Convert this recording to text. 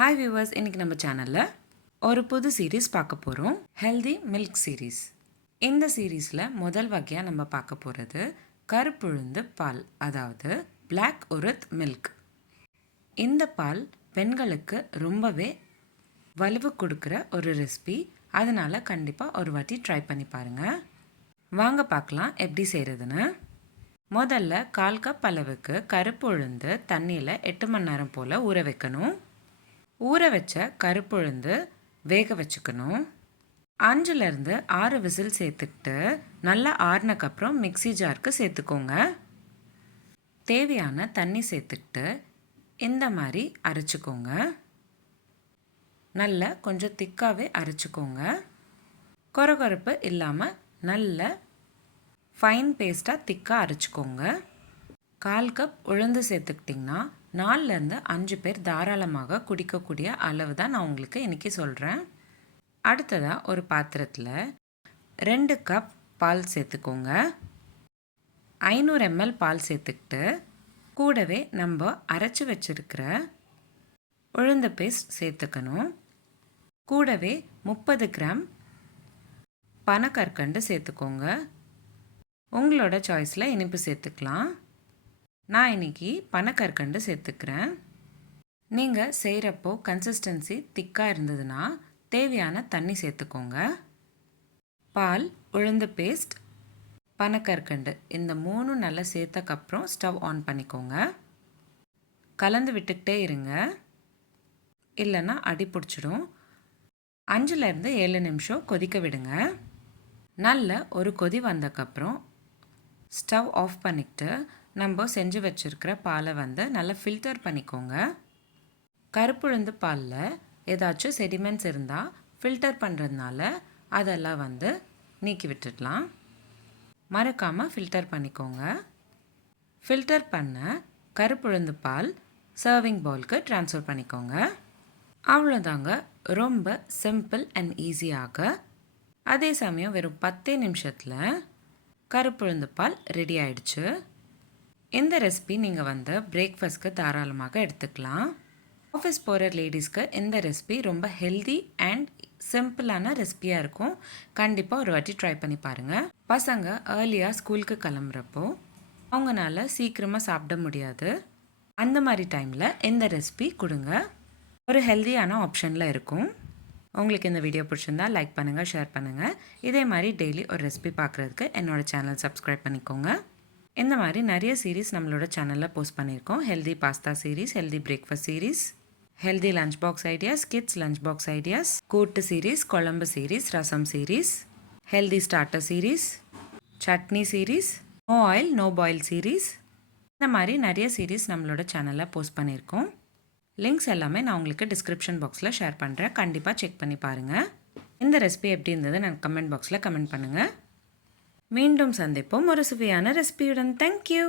Hi viewers, இன்றைக்கி நம்ம சேனலில் ஒரு புது சீரீஸ் பார்க்க போகிறோம். Healthy milk series. இந்த சீரீஸில் முதல் வகையாக நம்ம பார்க்க போகிறது கருப்புழுந்து பால், அதாவது பிளாக் உருத் மில்க். இந்த பால் பெண்களுக்கு ரொம்பவே வலுவு கொடுக்குற ஒரு ரெசிபி. அதனால் கண்டிப்பாக ஒரு வாட்டி ட்ரை பண்ணி பாருங்கள். வாங்க பார்க்கலாம் எப்படி செய்கிறதுன்னு. முதல்ல 1/4 கப் அளவுக்கு கருப்பு உளுந்து தண்ணியில் 8 மணி நேரம் போல் ஊற வைக்கணும். ஊற வச்ச கருப்புழுந்து வேக வச்சுக்கணும். 5லேருந்து 6 விசில் சேர்த்துக்கிட்டு நல்லா ஆறினக்கப்புறம் மிக்ஸி ஜாருக்கு சேர்த்துக்கோங்க. தேவையான தண்ணி சேர்த்துக்கிட்டு இந்த மாதிரி அரைச்சிக்கோங்க. நல்லா கொஞ்சம் திக்காகவே அரைச்சிக்கோங்க. கொரகொரப்பு இல்லாமல் நல்ல ஃபைன் பேஸ்ட்டாக திக்காக அரைச்சிக்கோங்க. 1/4 கப் உளுந்து சேர்த்துக்கிட்டிங்கன்னா 4லேருந்து 5 பேர் தாராளமாக குடிக்கக்கூடிய அளவு தான் நான் உங்களுக்கு இன்றைக்கி சொல்கிறேன். அடுத்ததாக ஒரு பாத்திரத்தில் 2 கப் பால் சேர்த்துக்கோங்க. 500 ml பால் சேர்த்துக்கிட்டு கூடவே நம்ம அரைச்சி வச்சுருக்கிற உளுந்து பேஸ்ட் சேர்த்துக்கணும். கூடவே 30 கிராம் பனக்கற்கண்டு சேர்த்துக்கோங்க. உங்களோட சாய்ஸில் இனிப்பு சேர்த்துக்கலாம். நான் இன்றைக்கி பனக்கற்கண்டு சேர்த்துக்கிறேன். நீங்கள் செய்கிறப்போ கன்சிஸ்டன்சி திக்காக இருந்ததுன்னா தேவையான தண்ணி சேர்த்துக்கோங்க. பால், உளுந்து பேஸ்ட், பனக்கற்கண்டு இந்த 3 நல்லா சேர்த்தக்கப்புறம் ஸ்டவ் ஆன் பண்ணிக்கோங்க. கலந்து விட்டுக்கிட்டே இருங்க, இல்லைன்னா அடி பிடிச்சிடும். 5லேருந்து 7 நிமிஷம் கொதிக்க விடுங்க. நல்ல ஒரு கொதி வந்தக்கப்புறம் ஸ்டவ் ஆஃப் பண்ணிக்கிட்டு நம்ம செஞ்சு வச்சுருக்கிற பாலை நல்லா ஃபில்டர் பண்ணிக்கோங்க. கருப்புழுந்து பாலில் ஏதாச்சும் செடிமெண்ட்ஸ் இருந்தால் ஃபில்டர் பண்ணுறதுனால அதெல்லாம் நீக்கி விட்டுடலாம். மறக்காமல் ஃபில்டர் பண்ணிக்கோங்க. ஃபில்டர் பண்ண கருப்புழுந்து பால் சர்விங் பவுலுக்கு ட்ரான்ஸ்ஃபர் பண்ணிக்கோங்க. அவ்வளோதாங்க, ரொம்ப சிம்பிள் அண்ட் ஈஸியாக. அதே சமயம் வெறும் 10 நிமிஷத்தில் கருப்புழுந்து பால் ரெடி ஆயிடுச்சு. இந்த ரெசிபி நீங்கள் பிரேக்ஃபாஸ்ட்க்கு தாராளமாக எடுத்துக்கலாம். ஆஃபீஸ் போகிற லேடிஸ்க்கு இந்த ரெசிபி ரொம்ப ஹெல்தி அண்ட் சிம்பிளான ரெசிபியாக இருக்கும். கண்டிப்பாக ஒரு வாட்டி ட்ரை பண்ணி பாருங்கள். பசங்க ஏர்லியாக ஸ்கூலுக்கு கிளம்புறப்போ அவங்களால சீக்கிரமாக சாப்பிட முடியாது. அந்த மாதிரி டைமில் இந்த ரெசிபி கொடுங்க. ஒரு ஹெல்தியான ஆப்ஷனில் இருக்கும். உங்களுக்கு இந்த வீடியோ பிடிச்சிருந்தா லைக் பண்ணுங்கள், ஷேர் பண்ணுங்கள். இதே மாதிரி டெய்லி ஒரு ரெசிபி பார்க்குறதுக்கு என்னோடய சேனல் சப்ஸ்கிரைப் பண்ணிக்கோங்க. இந்த மாதிரி நிறைய சீரீஸ் நம்மளோட சேனலில் போஸ்ட் பண்ணியிருக்கோம். Healthy pasta series, healthy breakfast series, healthy lunch box ideas, kids lunch box ideas, kootu series, kuzhambu series, rasam series, healthy starter series, chutney series, no oil no boil series, இந்த மாதிரி நிறைய சீரீஸ் நம்மளோட சேனலில் போஸ்ட் பண்ணியிருக்கோம். லிங்க்ஸ் எல்லாமே நான் உங்களுக்கு டிஸ்கிரிப்ஷன் பாக்ஸில் ஷேர் பண்ணுறேன். கண்டிப்பாக செக் பண்ணி பாருங்கள். இந்த ரெசிபி எப்படி இருந்தது நான் கமெண்ட் பாக்ஸில் கமெண்ட் பண்ணுங்கள். மீண்டும் சந்திப்போம் ஒரு சுவையான ரெசிபியுடன். தேங்க்யூ.